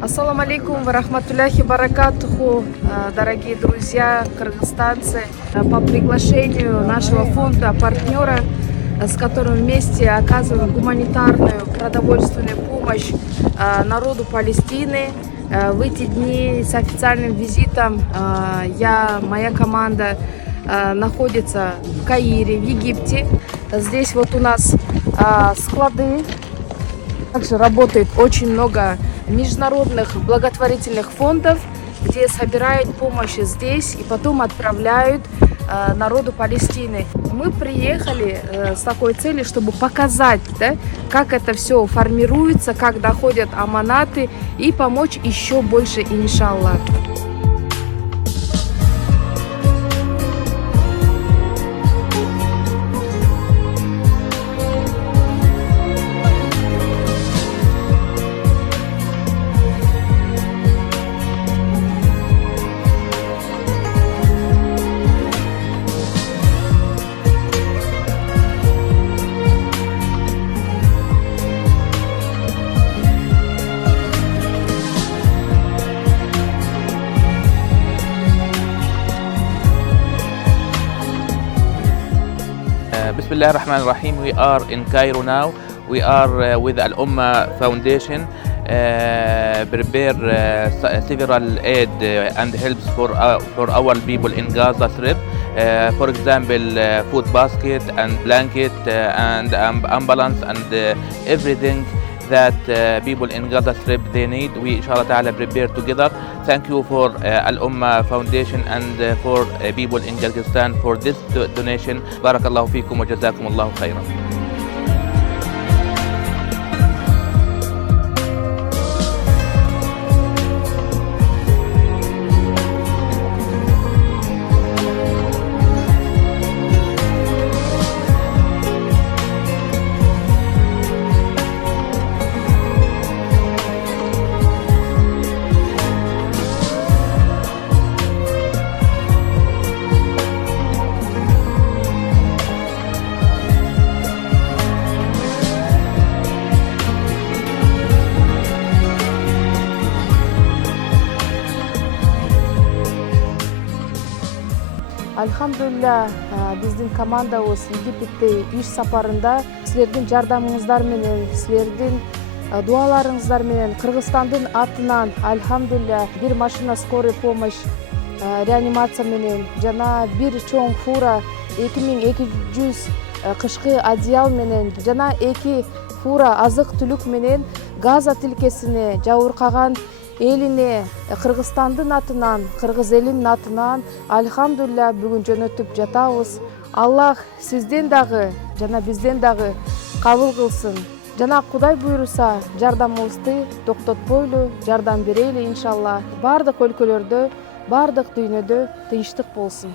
Ассаламу алейкум ва рахматулляхи баракатуху, дорогие друзья, кыргызстанцы. По приглашению нашего фонда партнера, с которым вместе оказываем гуманитарную продовольственную помощь народу Палестины. В эти дни с официальным визитом моя команда находится в Каире, в Египте. Здесь вот у нас склады. Также работает очень много международных благотворительных фондов, где собирают помощь здесь и потом отправляют народу Палестины. Мы приехали с такой целью, чтобы показать, как это все формируется, как доходят аманаты, и помочь еще больше, иншаллах. Bismillah ar-Rahman ar-Rahim. We are in Cairo now. We are with Al Ummah Foundation. Prepare several aid and helps for our people in Gaza Strip. For example, food basket and blanket and ambulance and everything that people in Gaza Strip they need. We inshallah ta'ala prepare together. Thank you for Al Ummah Foundation and for people in Kyrgyzstan for this donation. Barakallahu feekum wa jazakumullahu khairan. Альхамдулилля, биздин командабыз Египетте иш сапарында силердин жардамыңыздар менен, силердин дуаларыңыздар менен Кыргызстандын атынан альхамдулилля бир машина скорый помощь реанимация менен жана бир чоң фура 2200 кышкы одеял менен жана 2 фура азык түлүк менен Газа тилкесине жабыркаган элине Кыргызстандын атынан, кыргыз элинин атынан альхамдулилля бүгүн жөнөтүп жатабыз. Аллах сизден дагы жана бизден дагы кабыл кылсын. Жана Кудай буйруса жардамыбызды токтотпойлу, жардам берели иншалла. Бардык өлкөлөрдө, бардык дүйнөдө тынчтык болсун.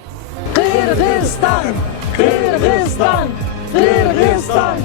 Кыргызстан, Кыргызстан, Кыргызстан.